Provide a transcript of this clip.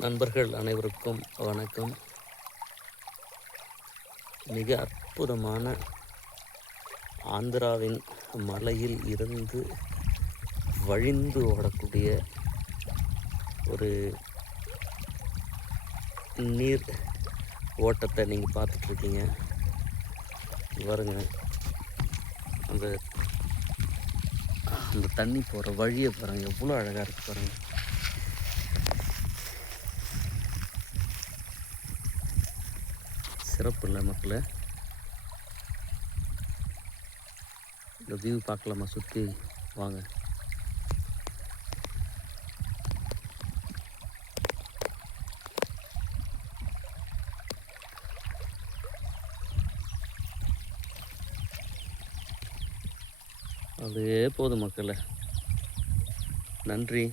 நண்பர்கள் அனைவருக்கும் வணக்கம். மிக அற்புதமான ஆந்திராவின் மலையில் இருந்து வழிந்து ஓடக்கூடிய ஒரு நீர் ஓட்டத்தை நீங்கள் பார்த்துட்ருக்கீங்க. பாருங்க, அந்த அந்த தண்ணி போகிற வழியை பாருங்கள், எவ்வளோ அழகாக இருக்குது பாருங்கள். சிறப்பு இல்லை மக்களே? இந்த வியூ பார்க்கலாமா? சுற்றி வாங்க. அதே போதும் மக்களே. நன்றி.